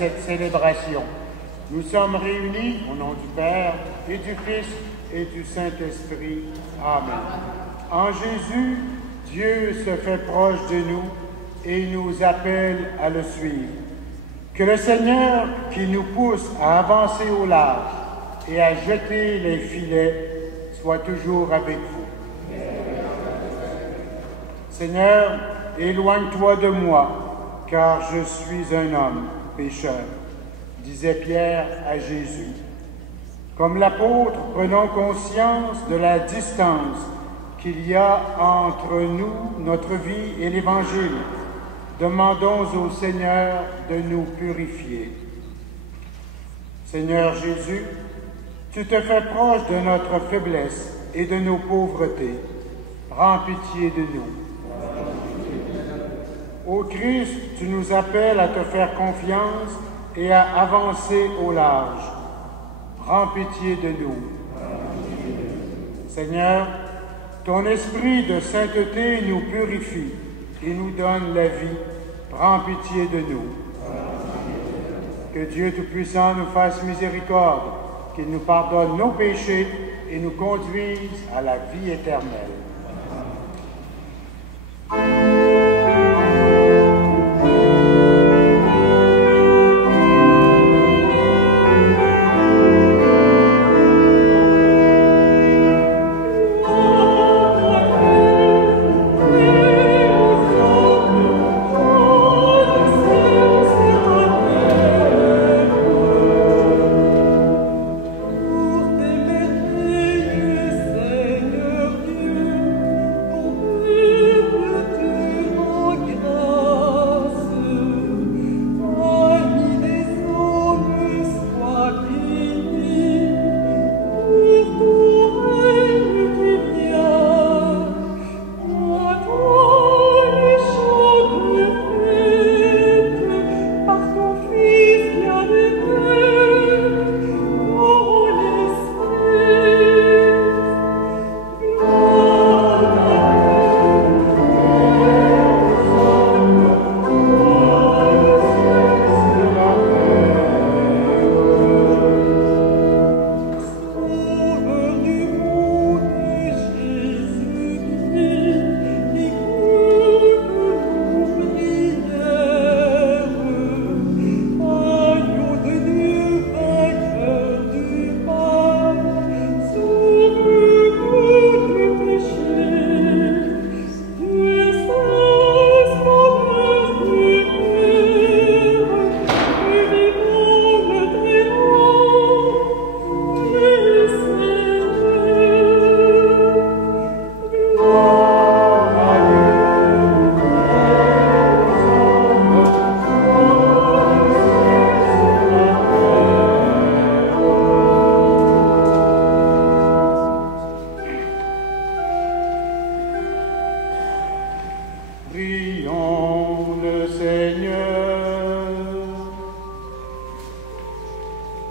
cette célébration. Nous sommes réunis au nom du Père et du Fils et du Saint-Esprit. Amen. En Jésus, Dieu se fait proche de nous et nous appelle à le suivre. Que le Seigneur, qui nous pousse à avancer au large et à jeter les filets, soit toujours avec vous. Seigneur, éloigne-toi de moi, car je suis un homme pécheur, disait Pierre à Jésus. Comme l'apôtre, prenons conscience de la distance qu'il y a entre nous, notre vie et l'Évangile. Demandons au Seigneur de nous purifier. Seigneur Jésus, tu te fais proche de notre faiblesse et de nos pauvretés. Rends pitié de nous. Ô Christ, tu nous appelles à te faire confiance et à avancer au large. Rends pitié de nous. Seigneur, ton esprit de sainteté nous purifie et nous donne la vie. Prends pitié de nous. Que Dieu Tout-Puissant nous fasse miséricorde, qu'il nous pardonne nos péchés et nous conduise à la vie éternelle.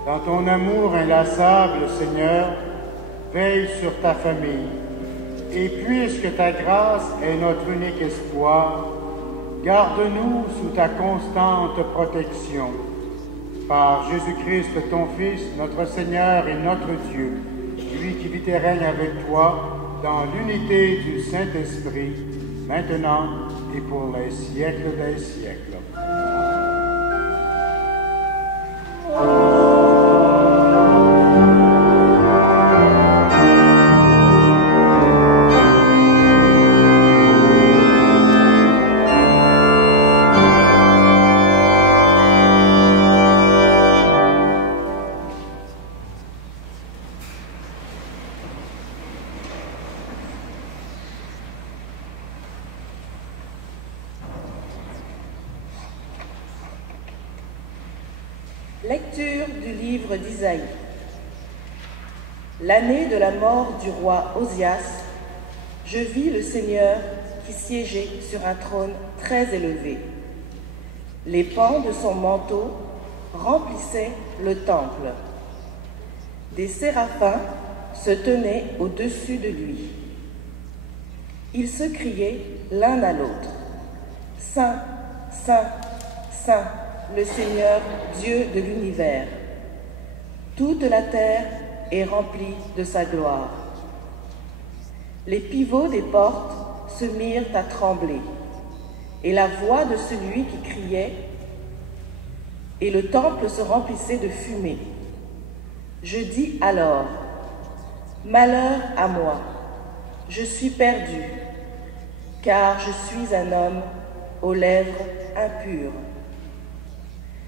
Dans ton amour inlassable, Seigneur, veille sur ta famille. Et puisque ta grâce est notre unique espoir, garde-nous sous ta constante protection. Par Jésus-Christ, ton Fils, notre Seigneur et notre Dieu, lui qui vit et règne avec toi dans l'unité du Saint-Esprit, maintenant et pour les siècles des siècles. Lecture du livre d'Isaïe. L'année de la mort du roi Osias, je vis le Seigneur qui siégeait sur un trône très élevé. Les pans de son manteau remplissaient le temple. Des séraphins se tenaient au-dessus de lui. Ils se criaient l'un à l'autre: Saint, Saint, Saint, le Seigneur, Dieu de l'univers. Toute la terre est remplie de sa gloire. Les pivots des portes se mirent à trembler, et la voix de celui qui criait, et le temple se remplissait de fumée. Je dis alors, malheur à moi, je suis perdu, car je suis un homme aux lèvres impures.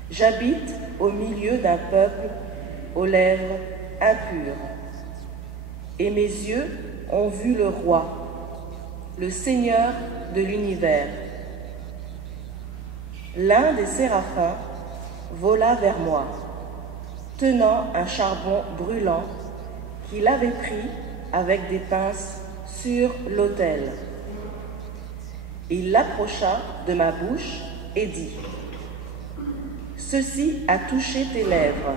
J'habite au milieu d'un peuple aux lèvres impures. Et mes yeux ont vu le roi, le Seigneur de l'univers. L'un des séraphins vola vers moi, tenant un charbon brûlant qu'il avait pris avec des pinces sur l'autel. Il l'approcha de ma bouche et dit, « Ceci a touché tes lèvres,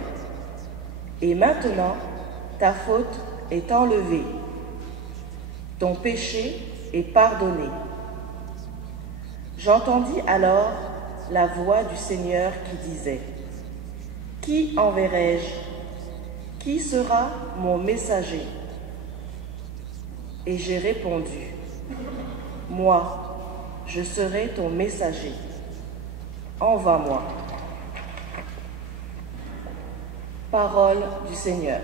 et maintenant ta faute est enlevée, ton péché est pardonné. » J'entendis alors la voix du Seigneur qui disait, « Qui enverrai-je? Qui sera mon messager ?» Et j'ai répondu, « Moi, je serai ton messager. Envoie-moi. » Parole du Seigneur.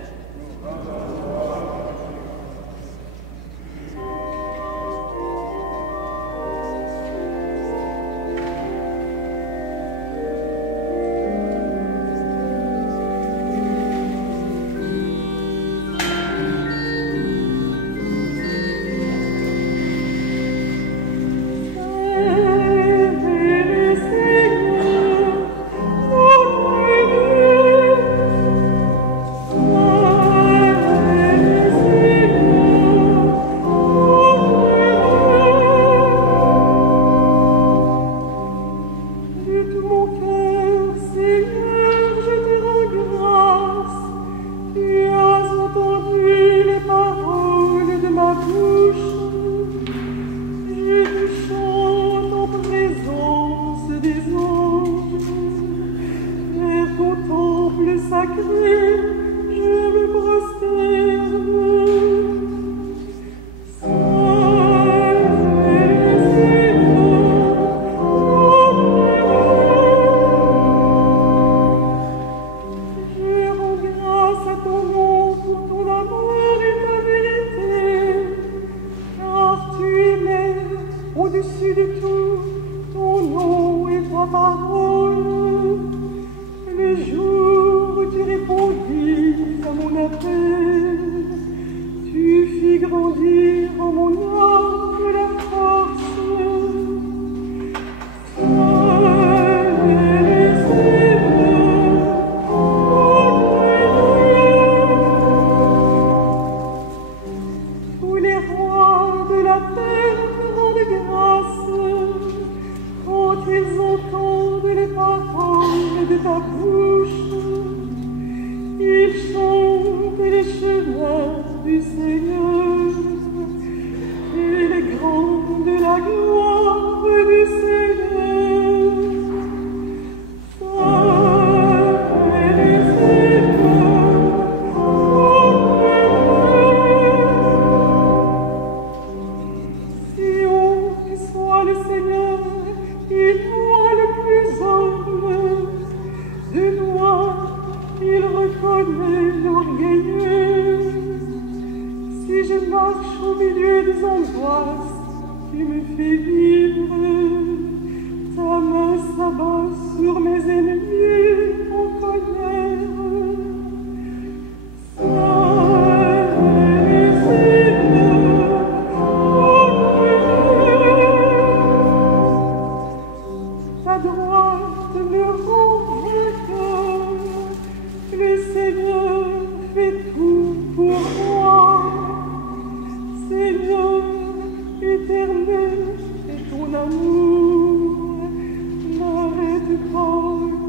N'arrête pas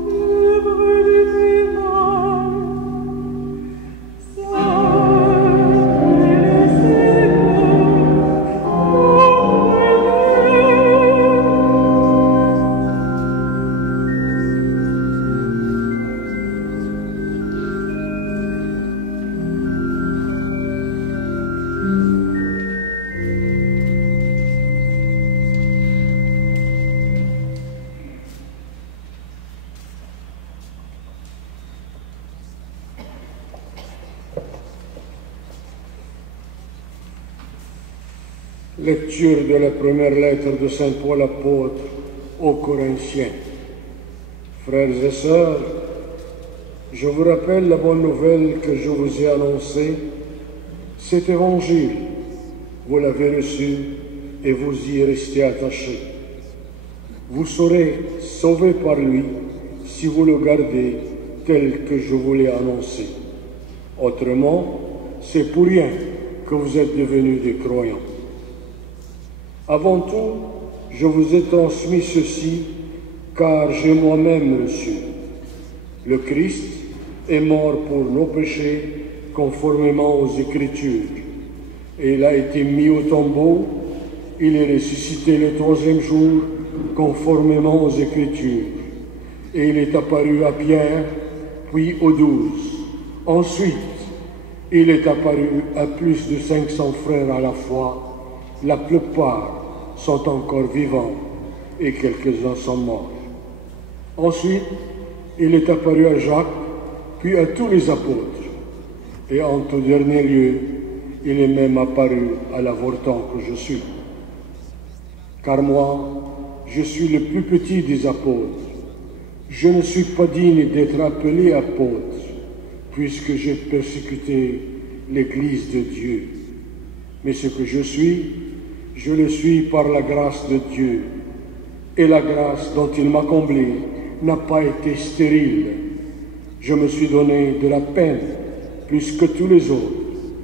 l'œuvre de tes mains. Lecture de la première lettre de Saint Paul apôtre aux Corinthiens. Frères et sœurs, je vous rappelle la bonne nouvelle que je vous ai annoncée. Cet évangile, vous l'avez reçu et vous y restez attachés. Vous serez sauvés par lui si vous le gardez tel que je vous l'ai annoncé. Autrement, c'est pour rien que vous êtes devenus des croyants. Avant tout, je vous ai transmis ceci, car j'ai moi-même reçu. Le Christ est mort pour nos péchés, conformément aux Écritures. Et il a été mis au tombeau, il est ressuscité le troisième jour, conformément aux Écritures. Et il est apparu à Pierre, puis aux 12. Ensuite, il est apparu à plus de 500 frères à la fois. La plupart sont encore vivants et quelques-uns sont morts. Ensuite, il est apparu à Jacques, puis à tous les apôtres. Et en tout dernier lieu, il est même apparu à l'avorton que je suis. Car moi, je suis le plus petit des apôtres. Je ne suis pas digne d'être appelé apôtre, puisque j'ai persécuté l'Église de Dieu. Mais ce que je suis, je le suis par la grâce de Dieu. Et la grâce dont il m'a comblé n'a pas été stérile. Je me suis donné de la peine plus que tous les autres.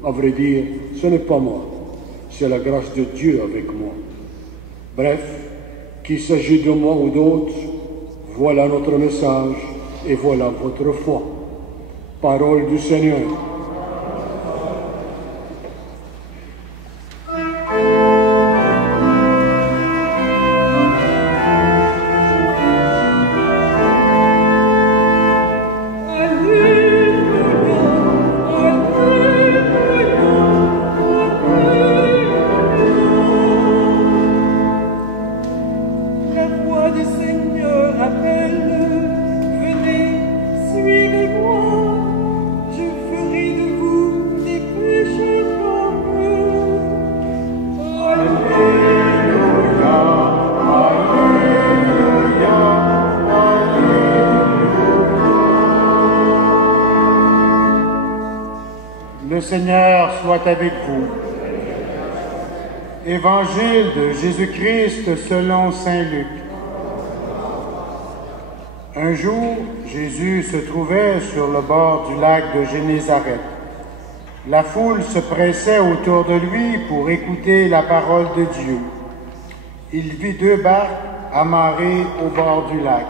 À vrai dire, ce n'est pas moi, c'est la grâce de Dieu avec moi. Bref, qu'il s'agisse de moi ou d'autres, voilà notre message et voilà votre foi. Parole du Seigneur. Le Seigneur soit avec vous. Évangile de Jésus-Christ selon saint Luc. Un jour, Jésus se trouvait sur le bord du lac de Génézareth. La foule se pressait autour de lui pour écouter la parole de Dieu. Il vit 2 barques amarrées au bord du lac.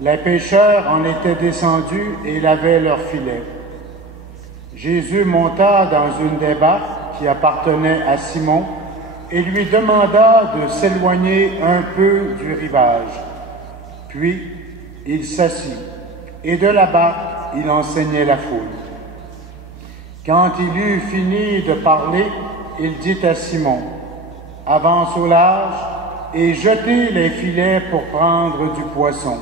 Les pêcheurs en étaient descendus et lavaient leurs filets. Jésus monta dans une des barques qui appartenait à Simon et lui demanda de s'éloigner un peu du rivage. Puis, il s'assit et de la barque, il enseignait la foule. Quand il eut fini de parler, il dit à Simon, « Avance au large et jetez les filets pour prendre du poisson. »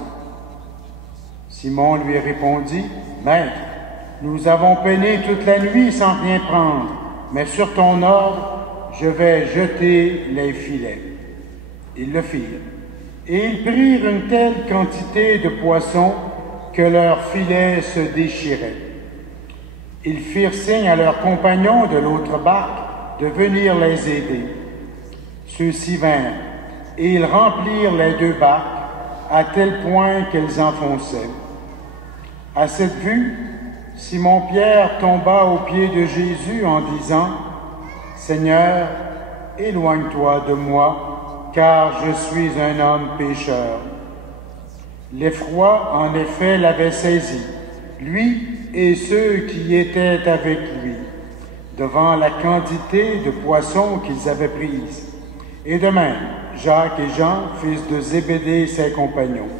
Simon lui répondit, « Maître, nous avons peiné toute la nuit sans rien prendre, mais sur ton ordre, je vais jeter les filets. » Ils le firent, et ils prirent une telle quantité de poissons que leurs filets se déchiraient. Ils firent signe à leurs compagnons de l'autre barque de venir les aider. Ceux-ci vinrent, et ils remplirent les 2 barques à tel point qu'elles enfonçaient. À cette vue, Simon-Pierre tomba aux pieds de Jésus en disant, « Seigneur, éloigne-toi de moi, car je suis un homme pécheur. » L'effroi, en effet, l'avait saisi, lui et ceux qui étaient avec lui, devant la quantité de poissons qu'ils avaient prise. Et de même, Jacques et Jean, fils de Zébédée, ses compagnons.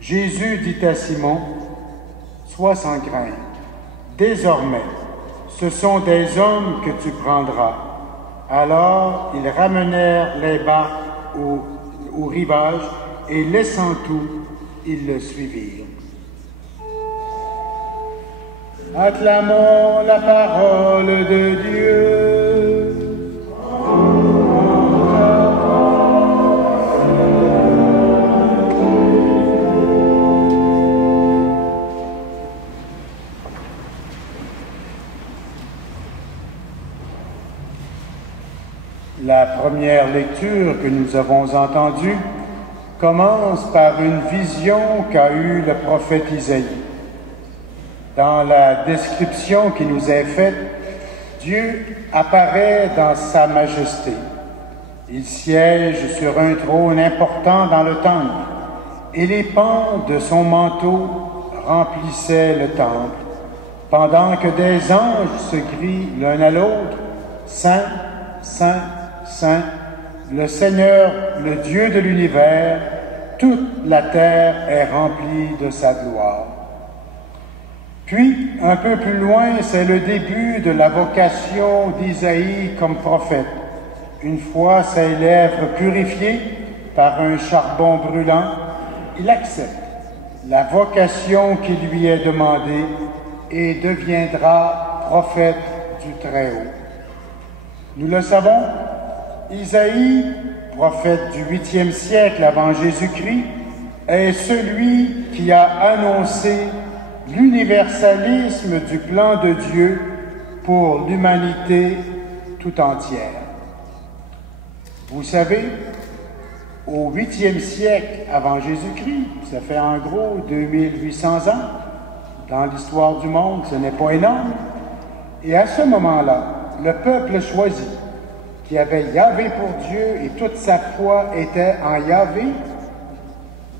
Jésus dit à Simon, « Sois sans crainte. Désormais, ce sont des hommes que tu prendras. » Alors, ils ramenèrent les barques au rivage et, laissant tout, ils le suivirent. Acclamons la parole de Dieu. La première lecture que nous avons entendue commence par une vision qu'a eue le prophète Isaïe. Dans la description qui nous est faite, Dieu apparaît dans sa majesté. Il siège sur un trône important dans le temple, et les pans de son manteau remplissaient le temple, pendant que des anges se crient l'un à l'autre, « Saint, Saint, Saint, le Seigneur, le Dieu de l'univers, toute la terre est remplie de sa gloire. » Puis, un peu plus loin, c'est le début de la vocation d'Isaïe comme prophète. Une fois ses lèvres purifiées par un charbon brûlant, il accepte la vocation qui lui est demandée et deviendra prophète du Très-Haut. Nous le savons, Isaïe, prophète du 8e siècle avant Jésus-Christ, est celui qui a annoncé l'universalisme du plan de Dieu pour l'humanité tout entière. Vous savez, au 8e siècle avant Jésus-Christ, ça fait en gros 2800 ans, dans l'histoire du monde, ce n'est pas énorme, et à ce moment-là, le peuple choisi, qui avait Yahvé pour Dieu et toute sa foi était en Yahvé,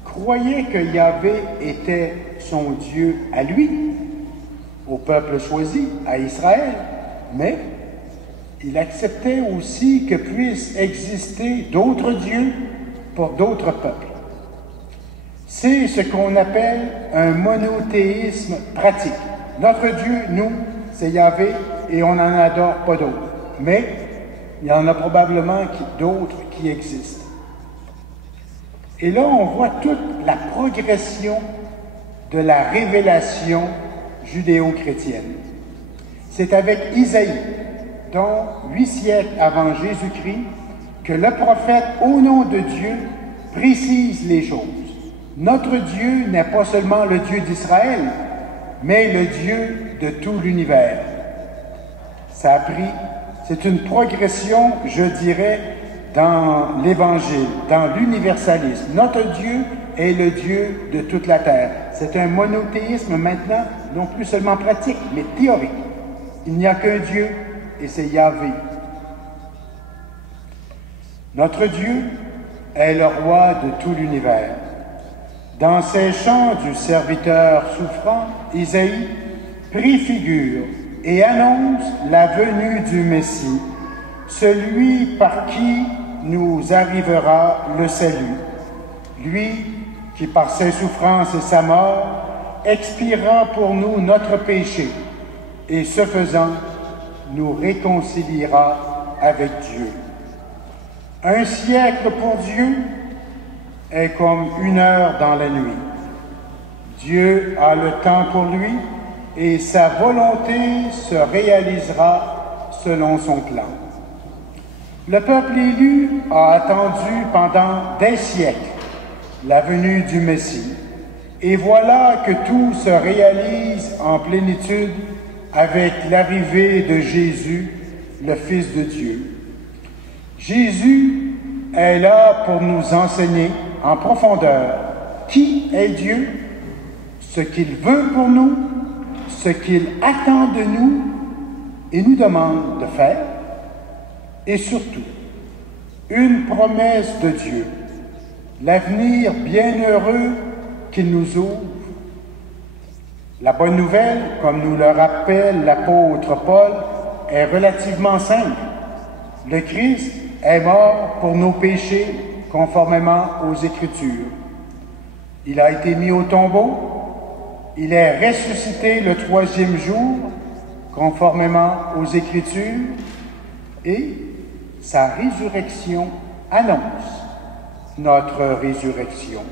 croyait que Yahvé était son Dieu à lui, au peuple choisi, à Israël, mais il acceptait aussi que puissent exister d'autres dieux pour d'autres peuples. C'est ce qu'on appelle un monothéisme pratique. Notre Dieu, nous, c'est Yahvé et on n'en adore pas d'autres. Mais il y en a probablement d'autres qui existent. Et là, on voit toute la progression de la révélation judéo-chrétienne. C'est avec Isaïe, dont 8 siècles avant Jésus-Christ, que le prophète, au nom de Dieu, précise les choses. Notre Dieu n'est pas seulement le Dieu d'Israël, mais le Dieu de tout l'univers. Ça a pris, c'est une progression, je dirais, dans l'Évangile, dans l'universalisme. Notre Dieu est le Dieu de toute la terre. C'est un monothéisme maintenant, non plus seulement pratique, mais théorique. Il n'y a qu'un Dieu, et c'est Yahvé. Notre Dieu est le roi de tout l'univers. Dans ces chants du serviteur souffrant, Isaïe préfigure et annonce la venue du Messie, celui par qui nous arrivera le salut. Lui qui, par ses souffrances et sa mort, expirera pour nous notre péché, et ce faisant, nous réconciliera avec Dieu. Un siècle pour Dieu est comme 1 heure dans la nuit. Dieu a le temps pour lui et sa volonté se réalisera selon son plan. Le peuple élu a attendu pendant des siècles la venue du Messie. Et voilà que tout se réalise en plénitude avec l'arrivée de Jésus, le Fils de Dieu. Jésus est là pour nous enseigner en profondeur qui est Dieu, ce qu'il veut pour nous, ce qu'il attend de nous et nous demande de faire, et surtout, une promesse de Dieu, l'avenir bienheureux qu'il nous ouvre. La bonne nouvelle, comme nous le rappelle l'apôtre Paul, est relativement simple. Le Christ est mort pour nos péchés conformément aux Écritures. Il a été mis au tombeau, il est ressuscité le 3e jour conformément aux Écritures et sa résurrection annonce notre résurrection.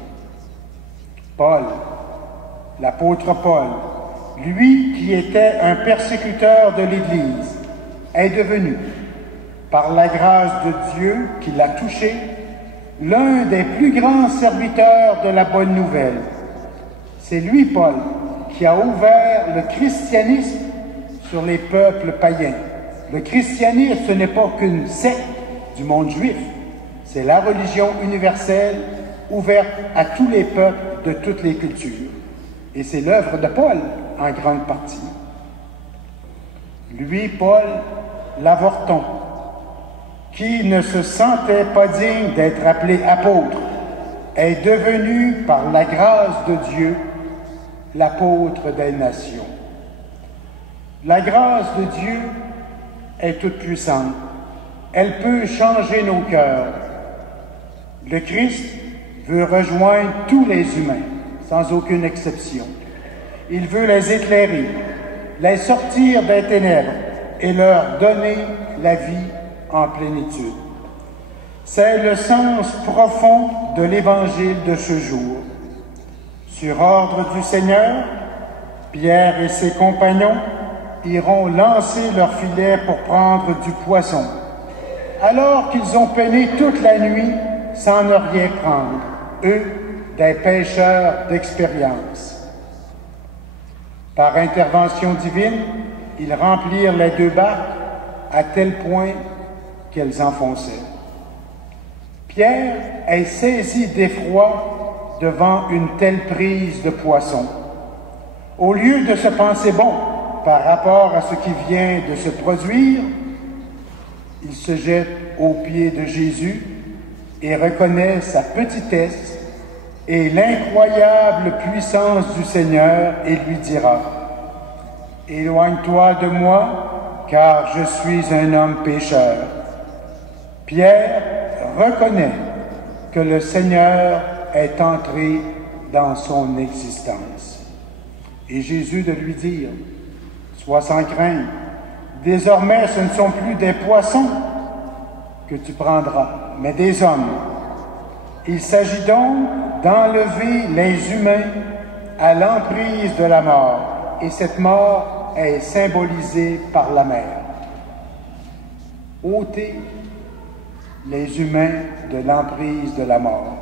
Paul, l'apôtre Paul, lui qui était un persécuteur de l'Église, est devenu, par la grâce de Dieu qui l'a touché, l'un des plus grands serviteurs de la bonne nouvelle. C'est lui, Paul, qui a ouvert le christianisme sur les peuples païens. Le christianisme, ce n'est pas qu'une secte du monde juif. C'est la religion universelle ouverte à tous les peuples de toutes les cultures. Et c'est l'œuvre de Paul en grande partie. Lui, Paul, l'avorton, qui ne se sentait pas digne d'être appelé apôtre, est devenu, par la grâce de Dieu, l'apôtre des nations. La grâce de Dieu est toute puissante. Elle peut changer nos cœurs. Le Christ veut rejoindre tous les humains, sans aucune exception. Il veut les éclairer, les sortir des ténèbres et leur donner la vie en plénitude. C'est le sens profond de l'Évangile de ce jour. Sur ordre du Seigneur, Pierre et ses compagnons iront lancer leur filet pour prendre du poisson, alors qu'ils ont peiné toute la nuit sans ne rien prendre, eux, des pêcheurs d'expérience. Par intervention divine, ils remplirent les 2 barques à tel point qu'elles enfonçaient. Pierre est saisi d'effroi devant une telle prise de poisson. Au lieu de se penser bon par rapport à ce qui vient de se produire, il se jette aux pieds de Jésus et reconnaît sa petitesse et l'incroyable puissance du Seigneur et lui dira: « Éloigne-toi de moi, car je suis un homme pécheur. » Pierre reconnaît que le Seigneur est entré dans son existence. Et Jésus de lui dire: « Sois sans crainte, désormais ce ne sont plus des poissons que tu prendras, mais des hommes. » Il s'agit donc d'enlever les humains à l'emprise de la mort, et cette mort est symbolisée par la mer. Ôter les humains de l'emprise de la mort.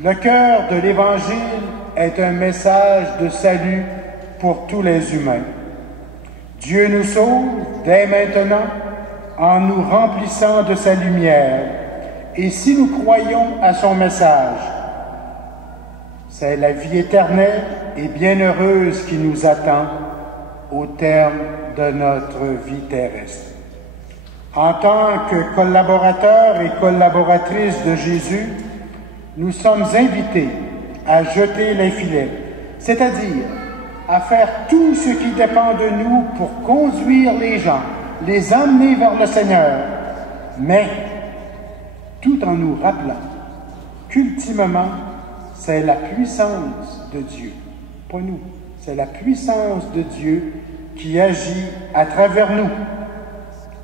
Le cœur de l'Évangile est un message de salut pour tous les humains. Dieu nous sauve dès maintenant en nous remplissant de sa lumière. Et si nous croyons à son message, c'est la vie éternelle et bienheureuse qui nous attend au terme de notre vie terrestre. En tant que collaborateurs et collaboratrices de Jésus, nous sommes invités à jeter les filets, c'est-à-dire à faire tout ce qui dépend de nous pour conduire les gens, les emmener vers le Seigneur, mais tout en nous rappelant qu'ultimement, c'est la puissance de Dieu, pas nous, c'est la puissance de Dieu qui agit à travers nous,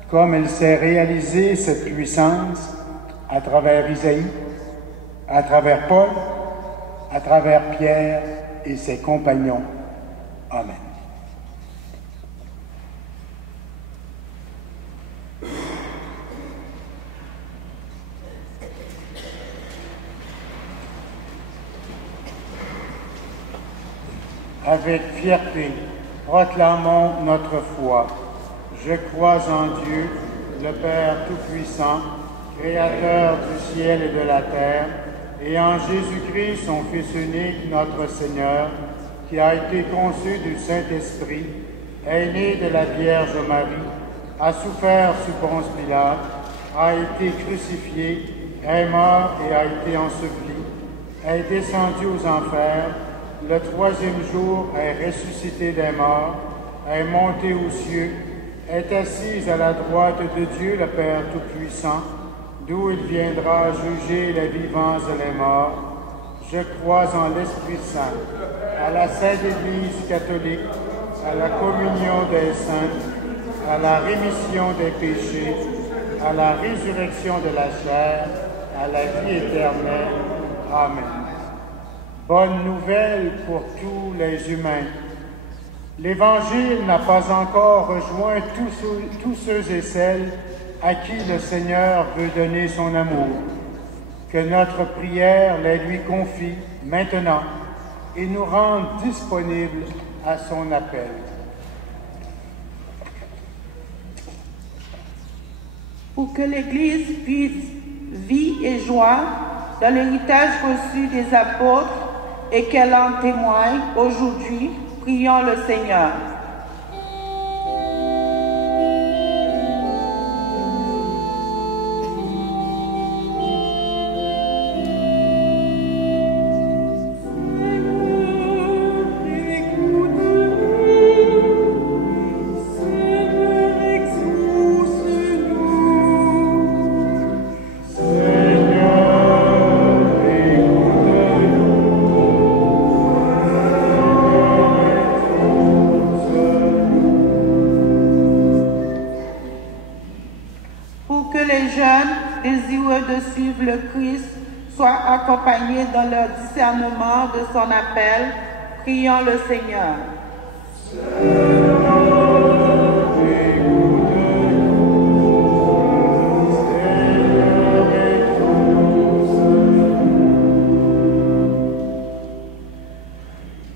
comme elle s'est réalisée, cette puissance, à travers Isaïe, à travers Paul, à travers Pierre et ses compagnons. Amen. Avec fierté, proclamons notre foi. Je crois en Dieu, le Père Tout-Puissant, Créateur du ciel et de la terre, et en Jésus-Christ, son Fils unique, notre Seigneur, qui a été conçu du Saint-Esprit, est né de la Vierge Marie, a souffert sous Ponce Pilate, a été crucifié, est mort et a été enseveli, est descendu aux enfers, le 3e jour est ressuscité des morts, est monté aux cieux, est assis à la droite de Dieu, le Père Tout-Puissant, d'où il viendra juger les vivants et les morts. Je crois en l'Esprit Saint, à la Sainte Église catholique, à la communion des saints, à la rémission des péchés, à la résurrection de la chair, à la vie éternelle. Amen. Bonne nouvelle pour tous les humains. L'Évangile n'a pas encore rejoint tous ceux et celles à qui le Seigneur veut donner son amour. Que notre prière les lui confie maintenant et nous rende disponibles à son appel. pour que l'Église puisse vie et joie dans l'héritage reçu des apôtres et qu'elle en témoigne aujourd'hui. Prions le Seigneur. Le Christ soit accompagné dans leur discernement de son appel. Prions le Seigneur.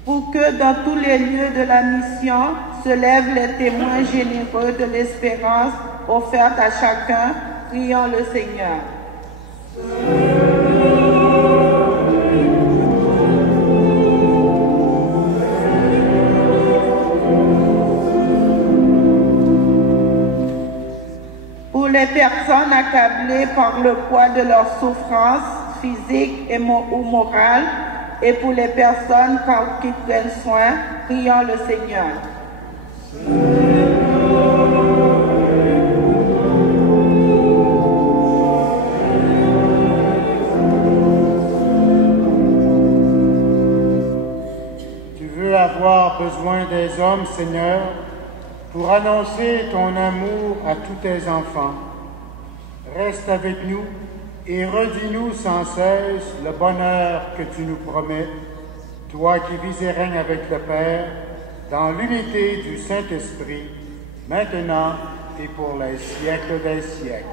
Pour que dans tous les lieux de la mission se lèvent les témoins généreux de l'espérance offerte à chacun. Prions le Seigneur. Pour les personnes accablées par le poids de leurs souffrances physiques ou morales, et pour les personnes qui prennent soin, prions le Seigneur. Avoir besoin des hommes, Seigneur, pour annoncer ton amour à tous tes enfants. Reste avec nous et redis-nous sans cesse le bonheur que tu nous promets, toi qui vis et règnes avec le Père, dans l'unité du Saint-Esprit, maintenant et pour les siècles des siècles.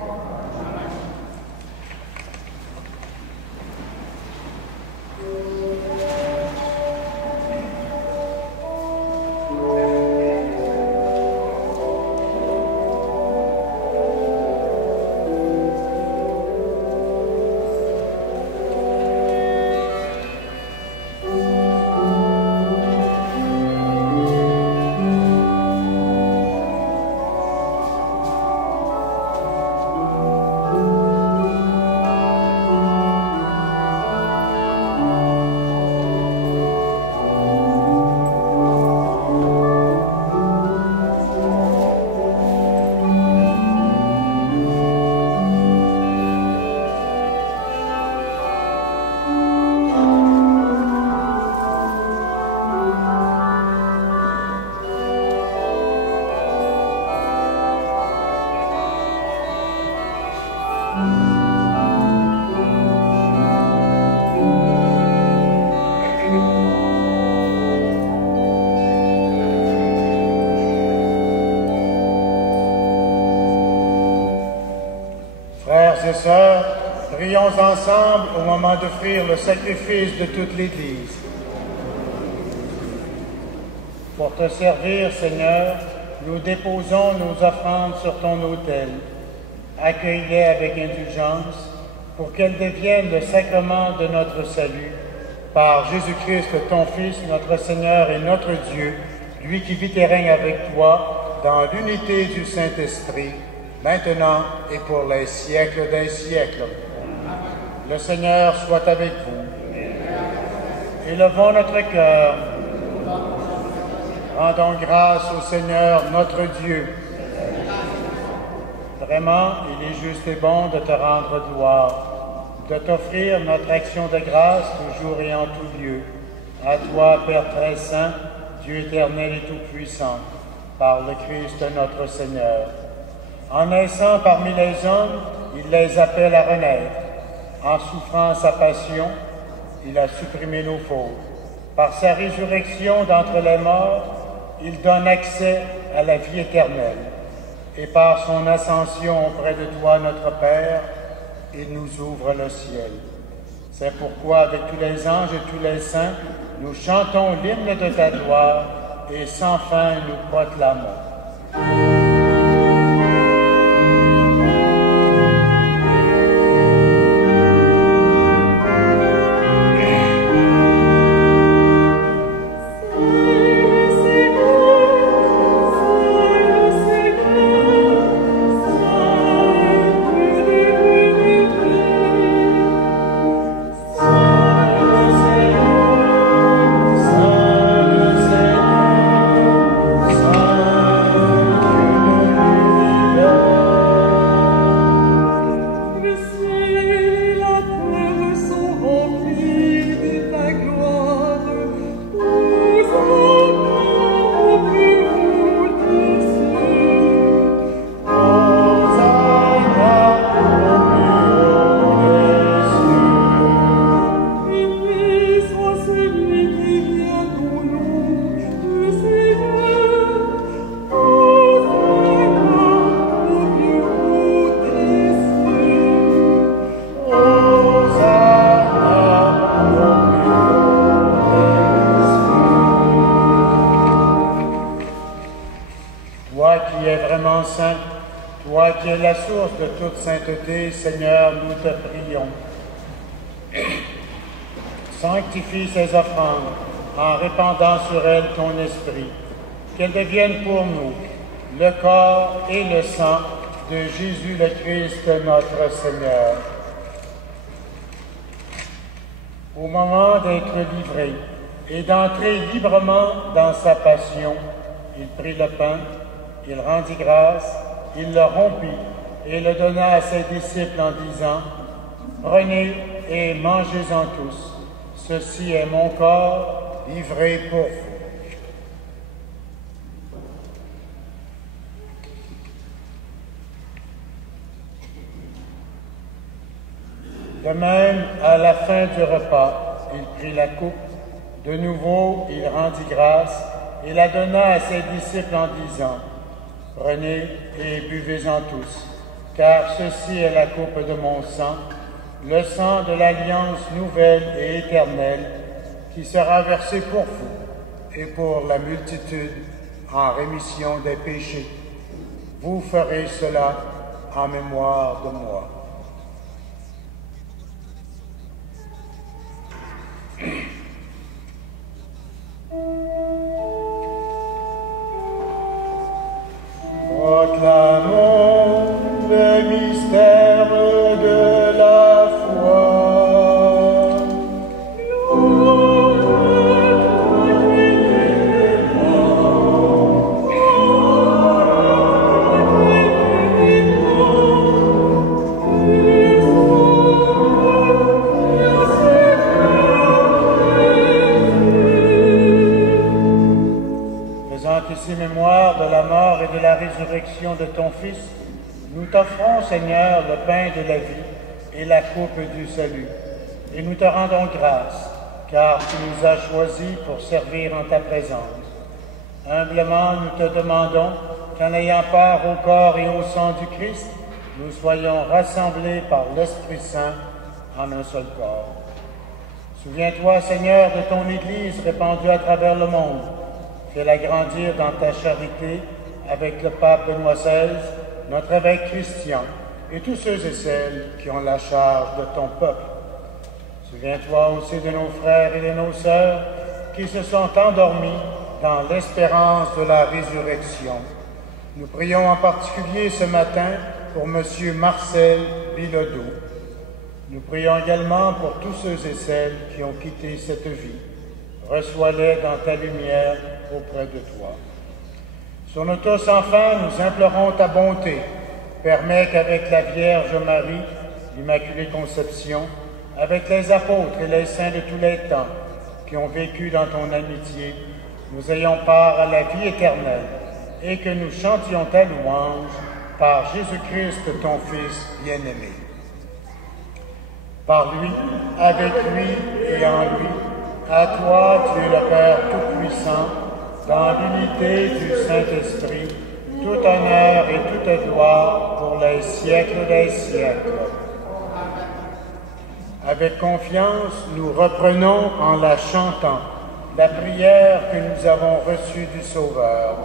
Frères et sœurs, prions ensemble au moment d'offrir le sacrifice de toute l'Église. Pour te servir, Seigneur, nous déposons nos offrandes sur ton autel. Accueille-les avec indulgence pour qu'elles deviennent le sacrement de notre salut. Par Jésus-Christ, ton Fils, notre Seigneur et notre Dieu, lui qui vit et règne avec toi dans l'unité du Saint-Esprit, maintenant et pour les siècles des siècles. Le Seigneur soit avec vous. Élevons notre cœur. Rendons grâce au Seigneur notre Dieu. Vraiment, il est juste et bon de te rendre gloire, de t'offrir notre action de grâce toujours et en tout lieu. À toi, Père très saint, Dieu éternel et tout-puissant, par le Christ notre Seigneur. En naissant parmi les hommes, il les appelle à renaître. En souffrant sa passion, il a supprimé nos fautes. Par sa résurrection d'entre les morts, il donne accès à la vie éternelle. Et par son ascension auprès de toi, notre Père, il nous ouvre le ciel. C'est pourquoi, avec tous les anges et tous les saints, nous chantons l'hymne de ta gloire et sans fin nous proclamons. qui es la source de toute sainteté, Seigneur, nous te prions. Sanctifie ces offrandes en répandant sur elles ton esprit, qu'elles deviennent pour nous le corps et le sang de Jésus le Christ, notre Seigneur. Au moment d'être livré et d'entrer librement dans sa passion, il prit le pain, il rendit grâce, il le rompit et le donna à ses disciples en disant, « Prenez et mangez-en tous, ceci est mon corps livré pour vous. » De même, à la fin du repas, il prit la coupe. De nouveau, il rendit grâce et la donna à ses disciples en disant, « Prenez et buvez-en tous, car ceci est la coupe de mon sang, le sang de l'alliance nouvelle et éternelle, qui sera versé pour vous et pour la multitude en rémission des péchés. Vous ferez cela en mémoire de moi. » Proclamons le mystère de la foi. Faisant ici mémoire de la mort et de la résurrection de ton Fils, nous t'offrons, Seigneur, le pain de la vie et la coupe du salut. Et nous te rendons grâce, car tu nous as choisis pour servir en ta présence. Humblement, nous te demandons qu'en ayant part au corps et au sang du Christ, nous soyons rassemblés par l'Esprit Saint en un seul corps. Souviens-toi, Seigneur, de ton Église répandue à travers le monde. Fais-la grandir dans ta charité avec le pape Benoît XVI, notre évêque Christian, et tous ceux et celles qui ont la charge de ton peuple. Souviens-toi aussi de nos frères et de nos sœurs qui se sont endormis dans l'espérance de la résurrection. Nous prions en particulier ce matin pour M. Marcel Bilodeau. Nous prions également pour tous ceux et celles qui ont quitté cette vie. Reçois-les dans ta lumière auprès de toi. Sur nous tous, enfin, nous implorons ta bonté. Permets qu'avec la Vierge Marie, l'Immaculée Conception, avec les apôtres et les saints de tous les temps qui ont vécu dans ton amitié, nous ayons part à la vie éternelle et que nous chantions ta louange par Jésus-Christ, ton Fils bien-aimé. Par lui, avec lui et en lui, à toi, tu es le Père Tout-Puissant, dans l'unité du Saint-Esprit, tout honneur et toute gloire pour les siècles des siècles. Avec confiance, nous reprenons en la chantant la prière que nous avons reçue du Sauveur.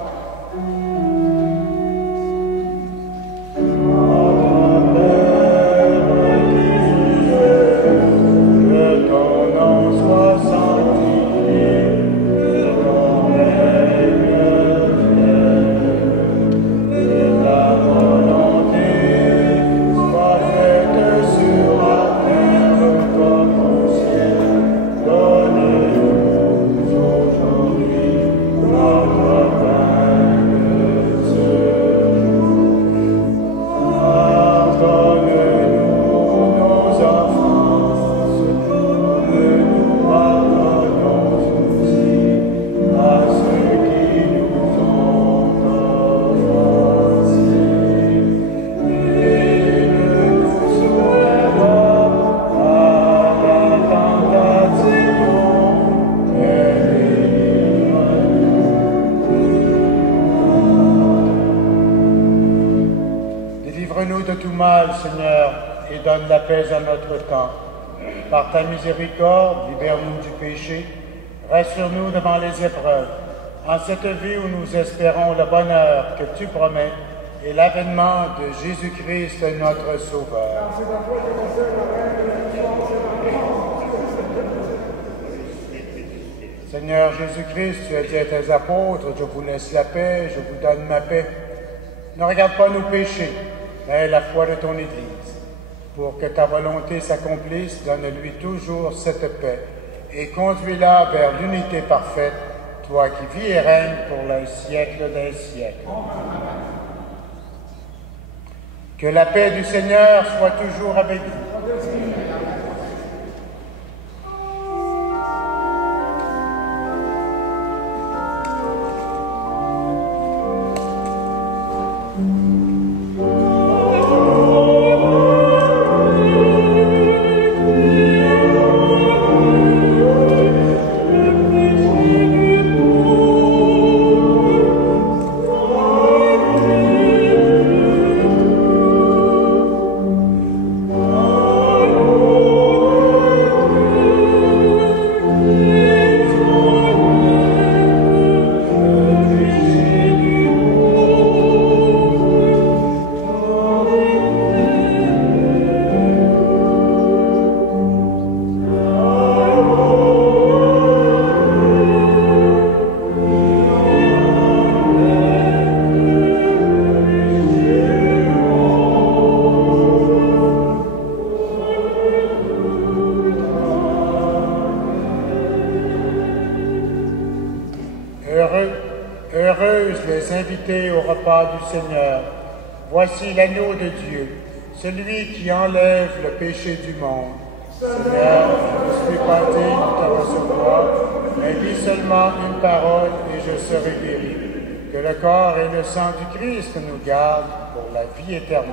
Seigneur, et donne la paix à notre temps. Par ta miséricorde, libère-nous du péché, rassure-nous devant les épreuves. En cette vie où nous espérons le bonheur que tu promets, et l'avènement de Jésus-Christ, notre Sauveur. Seigneur Jésus-Christ, tu as dit à tes apôtres, je vous laisse la paix, je vous donne ma paix. Ne regarde pas nos péchés, mais la foi de ton Église. Pour que ta volonté s'accomplisse, donne-lui toujours cette paix et conduis-la vers l'unité parfaite, toi qui vis et règnes pour le siècle des siècles. Que la paix du Seigneur soit toujours avec vous. Heureuses les invités au repas du Seigneur. Voici l'agneau de Dieu, celui qui enlève le péché du monde. Seigneur, je ne suis pas digne de te recevoir, mais dis seulement une parole et je serai guéri. Que le corps et le sang du Christ nous gardent pour la vie éternelle.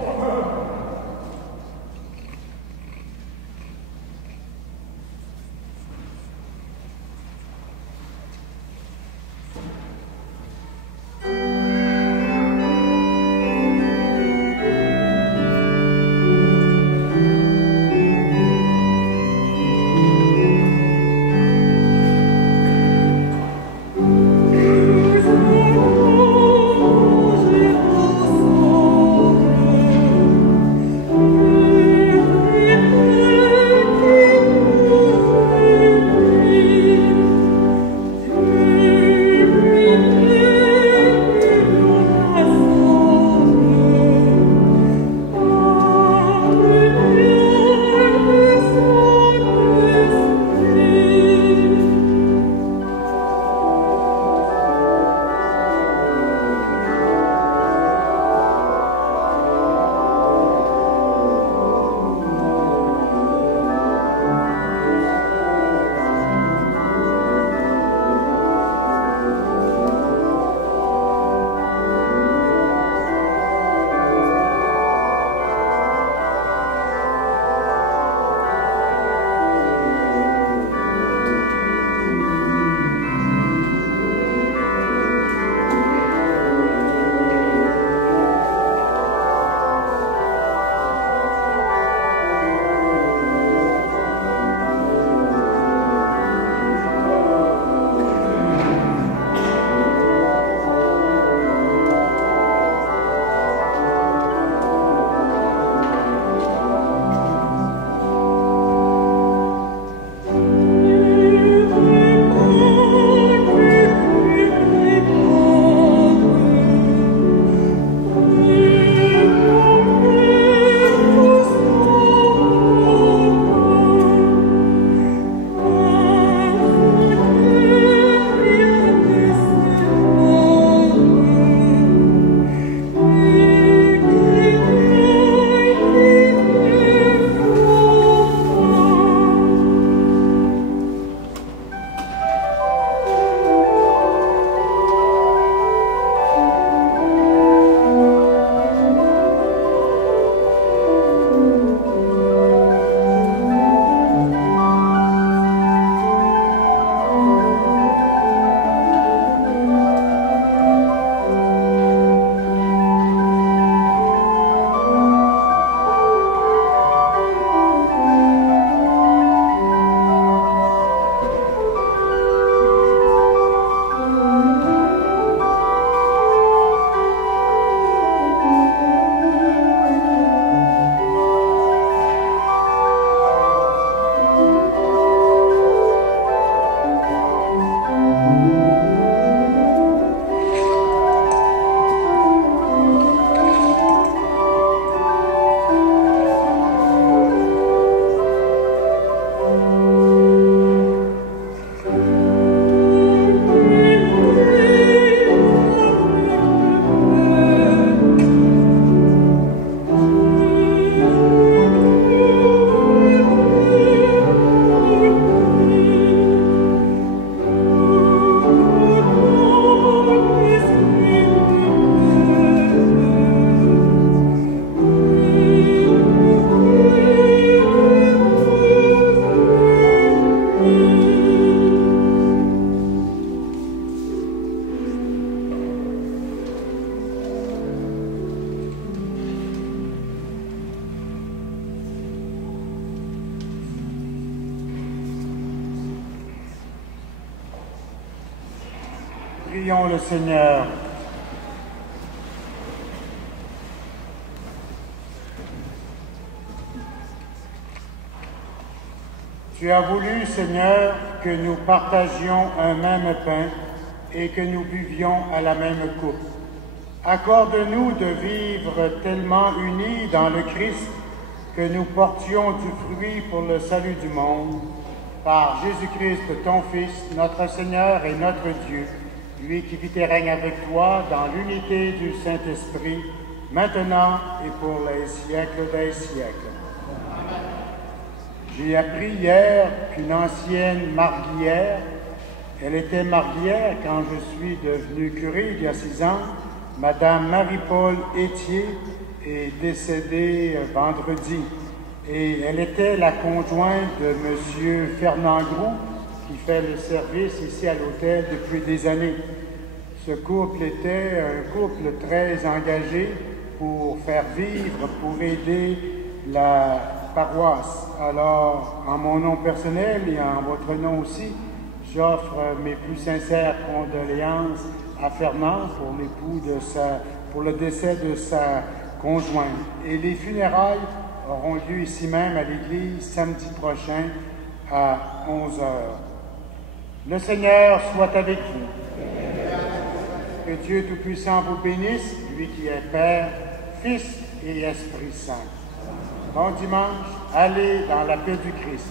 Prions le Seigneur. Tu as voulu, Seigneur, que nous partagions un même pain et que nous buvions à la même coupe. Accorde-nous de vivre tellement unis dans le Christ que nous portions du fruit pour le salut du monde. Par Jésus-Christ, ton Fils, notre Seigneur et notre Dieu, lui qui vit et règne avec toi dans l'unité du Saint-Esprit, maintenant et pour les siècles des siècles. J'ai appris hier qu'une ancienne marguière, elle était marguière quand je suis devenu curé il y a 6 ans, Madame Marie-Paul Étier, est décédée vendredi. Et elle était la conjointe de M. Fernand Groux, qui fait le service ici à l'hôtel depuis des années. Ce couple était un couple très engagé pour faire vivre, pour aider la paroisse. Alors, en mon nom personnel et en votre nom aussi, j'offre mes plus sincères condoléances à Fernand pour le décès de sa conjointe. Et les funérailles auront lieu ici même à l'église samedi prochain à 11h. Le Seigneur soit avec vous. Que Dieu Tout-Puissant vous bénisse, lui qui est Père, Fils et Esprit Saint. Bon dimanche, allez dans la paix du Christ.